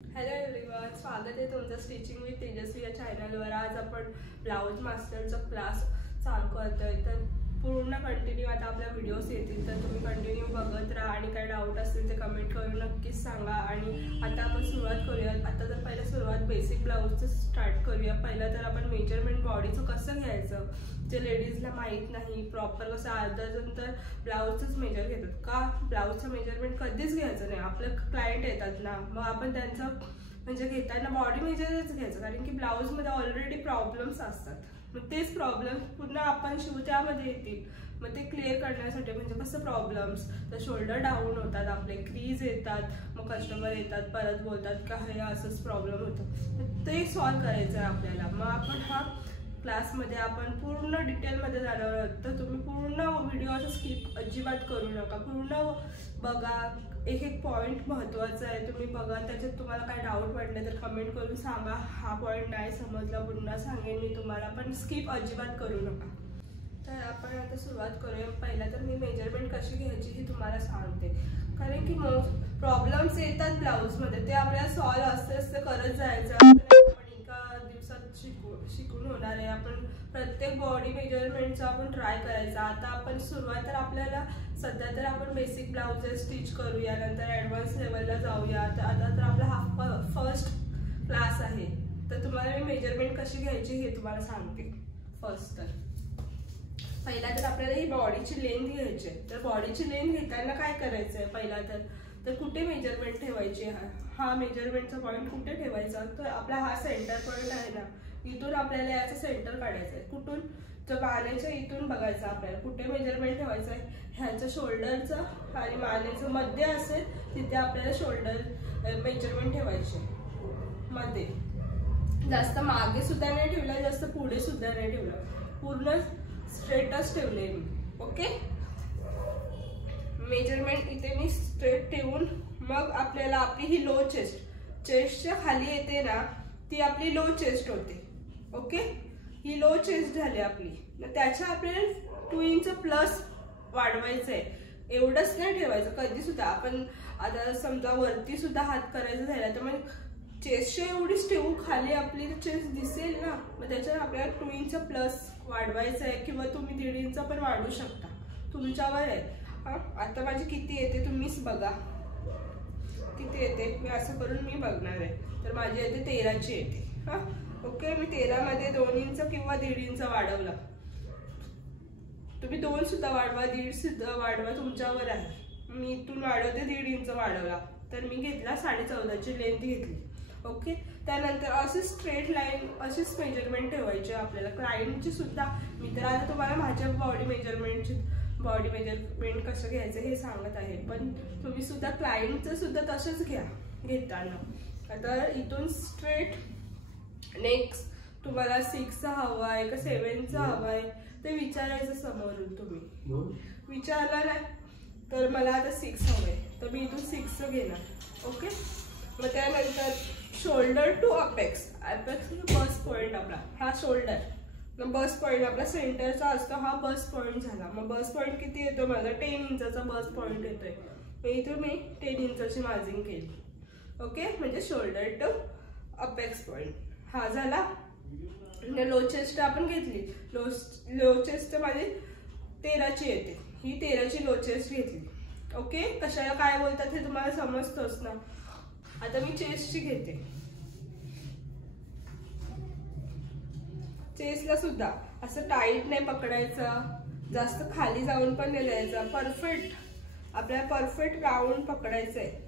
Hello everyone, स्वागत आहे तुमचं स्टिचिंग विथ तेजस्वी या चॅनलवर। आज आपण ब्लाऊज मास्टरचा क्लास चालू करतोय, तर पूर्ण कंटिन्यू आता आपल्या व्हिडिओज येतील, तर तुम्ही कंटिन्यू बघत राहा आणि काय डाऊट असतील ते कमेंट करून नक्कीच सांगा। आणि आता आपण सुरुवात करूया। आता तर पहिला सुरुवात बेसिक ब्लाऊजचं स्टार्ट करूया। पहिला तर आपण मेजरमेंट बॉडीचं कसं घ्यायचं, जे लेडीजला माहीत नाही प्रॉपर कसं, अर्धा जण तर ब्लाऊजचंच मेजर घेतात का, ब्लाऊजचं मेजरमेंट कधीच घ्यायचं नाही। आपले क्लायंट येतात ना, मग आपण त्यांचं म्हणजे घेताना बॉडी मेजरच घ्यायचं, कारण की ब्लाऊजमध्ये ऑलरेडी प्रॉब्लेम्स असतात, मग तेच प्रॉब्लेम पुन्हा आपण शिवू त्यामध्ये येतील। मग ते क्लिअर करण्यासाठी म्हणजे कसं प्रॉब्लेम्स, तर शोल्डर डाऊन होतात, आपले क्रीज येतात, मग कस्टमर येतात परत बोलतात का हे असंच प्रॉब्लेम होतं, ते सॉल्व करायचं आहे आपल्याला। मग आपण हा क्लासमध्ये आपण पूर्ण डिटेलमध्ये जाणार आहोत, तर तुम्ही पूर्ण व्हिडिओचा स्किप अजिबात करू नका, पूर्ण बघा। एक एक पॉईंट महत्त्वाचा आहे, तुम्ही बघा। त्याच्यात तुम्हाला काय डाऊट वाटले तर कमेंट करून सांगा, हा पॉईंट नाही समजला पुन्हा सांगेन मी तुम्हाला, पण स्किप अजिबात करू नका। तर आपण आता सुरुवात करूया। पहिला तर मी मेजरमेंट कशी घ्यायची हे तुम्हाला सांगते, कारण की प्रॉब्लेम्स येतात ब्लाऊजमध्ये, ते आपल्याला सॉल्व असते करत जायचं। आपण एका दिवसात शिकून होणार आहे। आपण प्रत्येक बॉडी मेजरमेंटचा आपण ट्राय करायचा। आता आपण सुरुवात तर आपल्याला सध्या तर आपण बेसिक ब्लाउजेस स्टिच करूया, नंतर ॲडव्हान्स लेवलला जाऊया। तर आता तर आपला हा फर्स्ट क्लास आहे, तर तुम्हाला मी मेजरमेंट कशी घ्यायची हे तुम्हाला सांगते। फर्स्ट तर पहिला तर आपल्याला ही बॉडीची लेंथ घ्यायची आहे, तर बॉडीची लेंथ घेताना काय करायचं आहे, पहिला तर कुठे मेजरमेंट ठेवायची, हा मेजरमेंटचा पॉईंट कुठे ठेवायचा, तर आपला हा सेंटर पॉईंट आहे ना, इथून आपल्याला याचं सेंटर काढायचं आहे। कुठून, तर मानेच्या इथून बघायचं आपल्याला कुठे मेजरमेंट ठेवायचं आहे, ह्याचं शोल्डरचं आणि मानेचं मध्ये असेल तिथे आपल्याला शोल्डर मेजरमेंट ठेवायचे मध्ये। जास्त मागे सुद्धा नाही ठेवलं, जास्त पुढे सुद्धा नाही ठेवलं, पूर्ण स्ट्रेटच ठेवले मी। ओके, मेजरमेंट इथे मी स्ट्रेट ठेवून मग आपल्याला आपली ही लो चेस्टच्या खाली येते ना, ती आपली लो चेस्ट होते। ओके, ही लो चेस्ट झाली आपली, त्याच्या आपल्याला 2 इंच प्लस वाढवायचं आहे। एवढंच नाही ठेवायचं कधी सुद्धा। आपण आता समजा वरती सुद्धा हात करायचं झाला तर मग चेस्टच्या एवढीच ठेवू, खाली आपली चेस्ट दिसेल ना, मग त्याच्यावर आपल्याला 2 इंच प्लस वाढवायचं आहे, किंवा तुम्ही 1.5 इंच पण वाढवू शकता, तुमच्यावर आहे। आता माझी किती येते तुम्हीच बघा, किती येते मी असं करून मी बघणार आहे। तर माझी येते 13ची येते। ओके, मी 13 मध्ये 2 इंच किंवा 1.5 इंच वाढवला, तुम्ही 2 सुद्धा वाढवा, 1.5 सुद्धा वाढवा, तुमच्यावर आहे। मी इथून वाढवते 1.5 इंच वाढवला, तर मी घेतला 14.5ची लेंथ घेतली। ओके, त्यानंतर अशी स्ट्रेट लाईन अशीच मेजरमेंट ठेवायची आपल्याला क्लायंटची सुद्धा। मी तर आता तुम्हाला माझ्या बॉडी मेजरमेंट कसं घ्यायचं हे सांगत आहे, पण तुम्ही सुद्धा क्लायंटचं सुद्धा तसंच घ्या घेताना। आता इथून स्ट्रेट नेक्स्ट तुम्हाला 6चा हवा आहे का 7चा हवा आहे ते विचारायचं समोरून। तुम्ही विचारला नाही तर मला आता 6 हवंय, तर मी इथून 6चं घेणार। ओके, मग त्यानंतर शोल्डर टू अपेक्स बस पॉईंट आपला हा शोल्डर, मग बस पॉईंट आपला सेंटरचा असतो, हा बस पॉईंट झाला। मग बस पॉईंट किती येतो माझा, 10 इंचचा बस पॉईंट येतोय, मग इथून मी 10 इंचची मार्जिंग केली। ओके, म्हणजे शोल्डर टू अपेक्स पॉईंट हा झाला। लो चेस्ट आपण घेतली, लो चेस्ट माझी 13ची येते, ही 13ची लो चेस्ट घेतली। ओके, कशाला काय बोलतात हे तुम्हाला समजतोच ना। आता मी चेस्टची घेते, चेस्टला सुद्धा असं टाईट नाही पकडायचं, जास्त खाली जाऊन पण नाही द्यायचं, परफेक्ट आपल्याला परफेक्ट राऊंड पकडायचं आहे।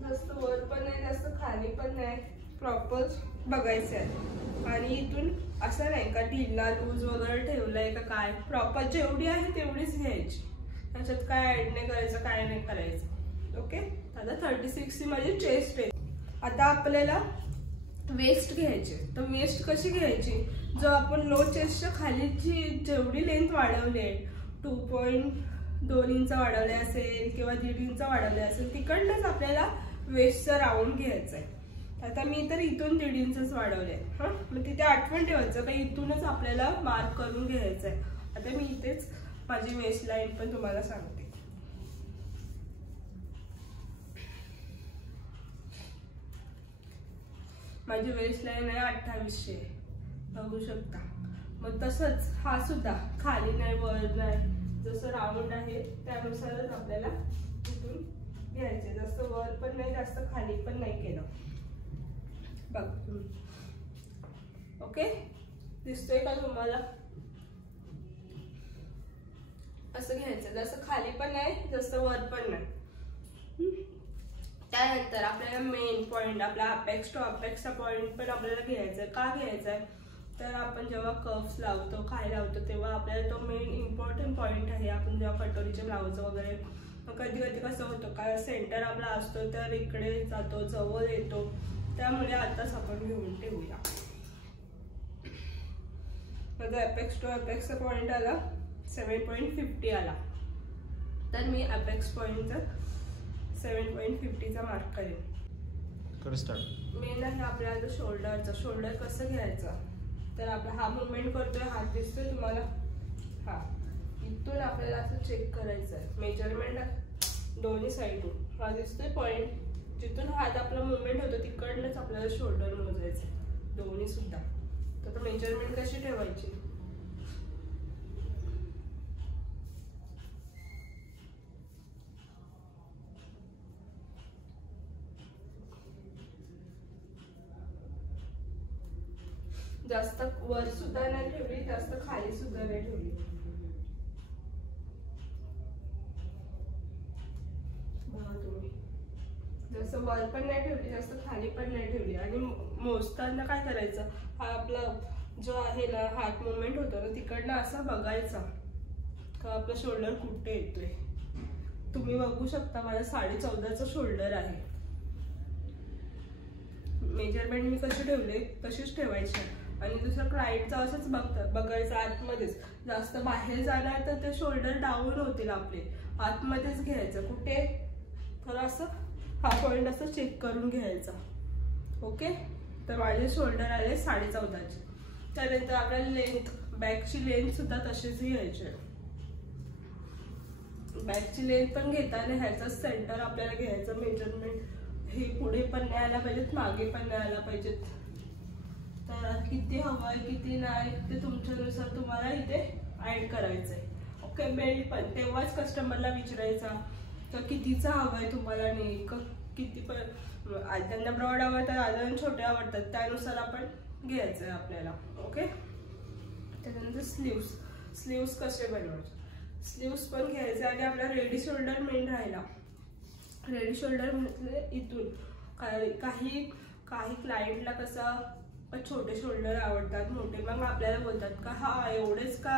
जास्त वर पण नाही, जास्त खाली पण नाही, प्रॉपर बघायचं आहे। आणि इथून असं नाही का ढिला लूज वगैरे ठेवलंय का काय, प्रॉपर जेवढी आहे तेवढीच घ्यायची, त्याच्यात काय ऍड नाही करायचं, काय नाही करायचं। ओके, आता 36ची माझी चेस्ट आहे। आता आपल्याला वेस्ट घ्यायची, तर वेस्ट कशी घ्यायची, जो आपण लो चेस्टच्या खालीची जेवढी लेंथ वाढवली आहे, 2.2 इंच वाढवले असेल किंवा 1.5 इंच वाढवले असेल, तिकडनंच आपल्याला वेस्टचा राऊंड घ्यायचा आहे। आता मी तर इथून 1.5 इंचच वाढवले, मग तिथे आठवण ठेवायचं का इथूनच आपल्याला मार्क करून घ्यायचं आहे। आता मी इथेच माझी वेस्ट लाईन पण तुम्हाला सांगते. माझी वेस्ट लाईन आहे 2800, बघू शकता. मग तसंच हा सुद्धा खाली नाही वर नाही, जसं राऊंड आहे त्यानुसारच आपल्याला इथून घ्यायचे. जास्त वर पण नाही जास्त खाली पण नाही केलं. बघ ओके, दिसतोय का तुम्हाला? असं घ्यायचं, जसं खाली पण नाही जास्त वर पण नाही. त्यानंतर आपल्याला मेन पॉइंट आपला अपेक्स टू अपेक्सचा पॉइंट पण आपल्याला घ्यायचा आहे. का घ्यायचा आहे तर आपण जेव्हा कप्स लावतो खाय लावतो तेव्हा आपल्याला तो मेन इम्पॉर्टंट पॉइंट आहे. आपण जेव्हा कटोरीचे ब्लाउज वगैरे कधी कधी कसं होतं का सेंटर आपला असतो तर इकडे जातो जवळ येतो, त्यामुळे आताच आपण घेऊन ठेवूया. माझा अपेक्स टू अपेक्सचा पॉइंट आला 7.50 आला, तर मी अपेक्स पॉइंटचा 7.50चा मार्क करेन. मेन आहे आपल्याला शोल्डरचा. शोल्डर कसं घ्यायचं तर आपला हा मुवमेंट करतोय, हात दिसतोय तुम्हाला, हा इथून आपल्याला असं चेक करायचं आहे. मेजरमेंट दोन्ही साईडून हा दिसतोय पॉइंट, जिथून हात आपला मुवमेंट होतो तिकडनंच आपल्याला शोल्डर मोजायचं दोन्ही सुद्धा. तर मेजरमेंट कशी ठेवायची, जास्त वर सुद्धा नाही ठेवली जास्त खाली सुद्धा नाही ठेवली. बघा तुम्ही, जास्त वर पण नाही ठेवली जास्त खाली पण नाही ठेवली. आणि मोजताना काय करायचं, हा आपला जो आहे ना हात मुवमेंट होतो ना तिकडनं असं बघायचा का आपला शोल्डर कुठे येतोय. तुम्ही बघू शकता माझा 14.5चा शोल्डर आहे. मेजरमेंट मी कशी ठेवले तशीच ठेवायची. आणि दुसरं क्लायंटचं असंच बघायचं आतमध्येच, जास्त बाहेर जाणार तर ते शोल्डर डाऊन होतील आपले. आतमध्येच घ्यायचं कुठे तर असं हा पॉइंट असं चेक करून घ्यायचा. ओके, तर माझे शोल्डर आले 14.5चे. त्यानंतर आपल्याला लेंथ, बॅकची लेंथ सुद्धा तशीच घ्यायची. बॅकची लेंथ पण घेताना ह्याचं सेंटर आपल्याला घ्यायचं मेजरमेंट. हे पुढे पण नाही आला पाहिजेत मागे पण नाही आला पाहिजेत. तर किती हवंय किती नाही ते तुमच्यानुसार तुम्हाला इथे ऍड करायचंय. ओके, बेल्ट पण तेव्हाच कस्टमरला विचारायचा तर कितीचा हवाय तुम्हाला नेक, किती पण त्यांना ब्रॉड आवडतात आधारण छोटे आवडतात, त्यानुसार आपण घ्यायचंय आपल्याला. ओके, त्याच्यानंतर स्लीव्स कसे बनवायचे, स्लीव्स पण घ्यायचे. आणि आपला रेडी शोल्डर मेन राहिला. रेडी शोल्डर म्हटले इथून काही क्लायंटला कसं छोटे शोल्डर आवडतात मोठे, मग आपल्याला बोलतात का हा एवढेच का,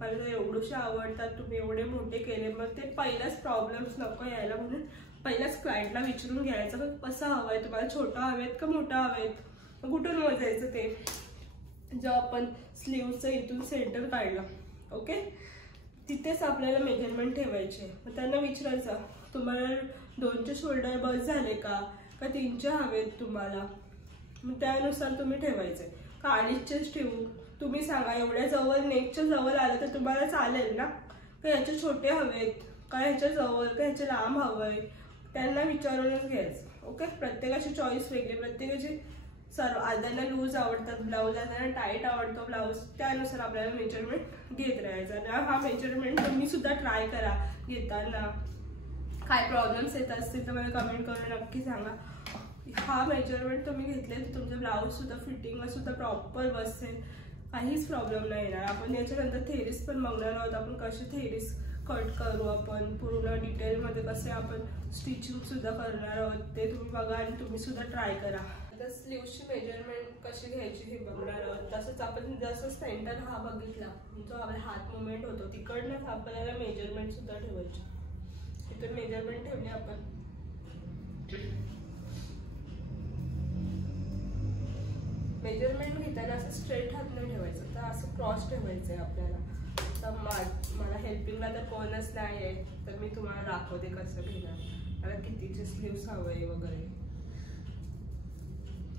मला एवढेशे आवडतात तुम्ही एवढे मोठे केले. मग ते पहिलाच प्रॉब्लेम्स नको यायला म्हणून पहिलाच क्लायंटला विचारून घ्यायचं का कसं हवंय तुम्हाला, छोटं हवेत का मोठं हवेत, कुठून मोजायचं ते. जेव्हा आपण स्लीव्हचं इथून सेंटर काढलं ओके तिथेच आपल्याला मेजरमेंट ठेवायचे. मग त्यांना विचारायचं तुम्हाला 2चे शोल्डर बस झाले का 3चे हवेत तुम्हाला, मग त्यानुसार तुम्ही ठेवायचे. का 2.5चेच ठेवू तुम्ही सांगा, एवढ्या जवळ नेकच्या जवळ आलं तर तुम्हाला चालेल ना, का याचे छोटे हवेत का ह्याच्या जवळ का ह्याचे लांब हवंय, त्यांना विचारूनच घ्यायचं. ओके, प्रत्येकाची चॉईस वेगळी, प्रत्येकाची आधांना लूज आवडतात ब्लाऊज, आधांना टाईट आवडतो ब्लाऊज, त्यानुसार आपल्याला मेजरमेंट घेत राहायचं. आणि हा मेजरमेंट तुम्ही सुद्धा ट्राय करा घेताना. काय प्रॉब्लेम्स येत असतील तर मला कमेंट करून नक्की सांगा. हा मेजरमेंट तुम्ही घेतले तर तुमचं ब्लाऊज सुद्धा फिटिंगला सुद्धा प्रॉपर बसेल, काहीच प्रॉब्लेम नाही येणार. आपण याच्यानंतर थेरीज पण बघणार आहोत, आपण कसे थेरीज कट करू, आपण पूर्ण डिटेलमध्ये कसे आपण स्टिचिंग सुद्धा करणार आहोत ते तुम्ही बघा आणि तुम्ही सुद्धा ट्राय करा. आता स्लीव्सची मेजरमेंट कशी घ्यायची हे बघणार आहोत. तसंच आपण जसं सेंटर हा बघितला जो आपला हात मुवमेंट होतो तिकडनंच आपल्याला मेजरमेंट सुद्धा ठेवायची. इथून मेजरमेंट ठेवली आपण, मेजरमेंट घेताना असं स्ट्रेट हात नाही ठेवायचं तर असं क्रॉस ठेवायचं आहे आपल्याला. तर मला हेल्पिंगला तर कोणच नाही आहे तर मी तुम्हाला दाखवते कसं घेणार, मला कितीचे स्लीव्स हवंय वगैरे.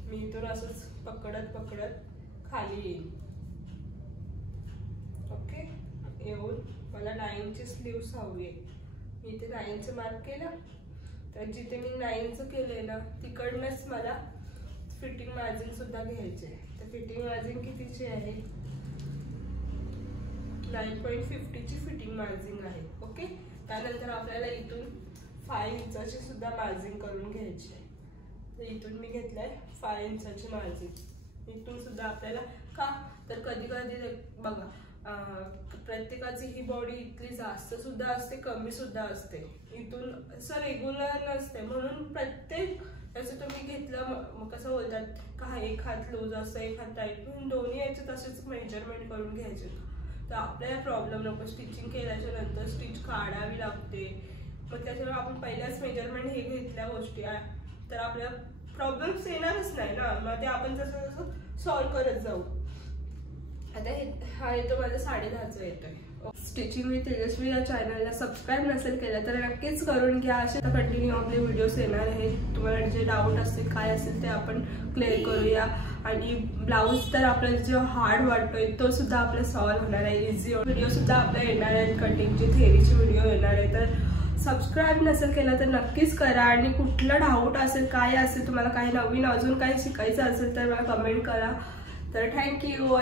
मी इथून असंच पकडत खाली येईल. ओके, येऊन मला 9ची स्लीव्स हवी आहे. मी इथे 9चं मार्क केलं, तर जिथे मी 9चं केलंय ना तिकडनंच मला फिटिंग मार्जिन सुद्धा घ्यायचे. तर फिटिंग मार्जिन कितीची आहे? 9.50ची फिटिंग मार्जिन आहे. ओके, त्यानंतर आपल्याला इथून 5 इंचाची सुद्धा मार्जिन करून घ्यायची आहे. तर इथून मी घेतलंय 5 इंचाची मार्जिन. इथून सुद्धा आपल्याला का, तर कधी कधी बघा प्रत्येकाची ही बॉडी इतकी जास्त सुद्धा असते, कमी सुद्धा असते. इथून असं रेग्युलर नसते, म्हणून प्रत्येक असं तुम्ही घेतलं मग कसं बोलतात का एक हात लूज असतं एक हात टाईट, म्हणून दोन्ही याचे तसेच मेजरमेंट करून घ्यायचे. तर आपल्याला प्रॉब्लेम नको. स्टिचिंग केल्याच्या नंतर स्टिच काढावी लागते, मग त्याच्यामुळे आपण पहिल्याच मेजरमेंट हे घेतल्या गोष्टी तर आपल्याला प्रॉब्लेम्स येणारच नाही ना. मग ते आपण जसं जसं सॉल्व करत जाऊ. आता हा येतो माझा 10.5चा येतोय. स्टिचिंग विथ तेजस्वी या चॅनलला सबस्क्राईब नसेल केलं तर नक्कीच करून घ्या. असे कंटिन्यू आपले व्हिडिओज येणार आहेत. तुम्हाला जे डाऊट असतील काय असेल ते आपण क्लिअर करूया. आणि ब्लाऊज तर आपल्याला जो हार्ड वाटतोय तो सुद्धा आपला सॉल्व होणार आहे. इझी व्हिडिओ सुद्धा आपल्या येणार आहेत. कटिंगची थेअरीची व्हिडिओ येणार आहे. तर सबस्क्राईब नसेल केलं तर नक्कीच करा. आणि कुठला डाऊट असेल काय असेल तुम्हाला काही नवीन अजून काही शिकायचं असेल तर मला कमेंट करा. तर थँक्यू.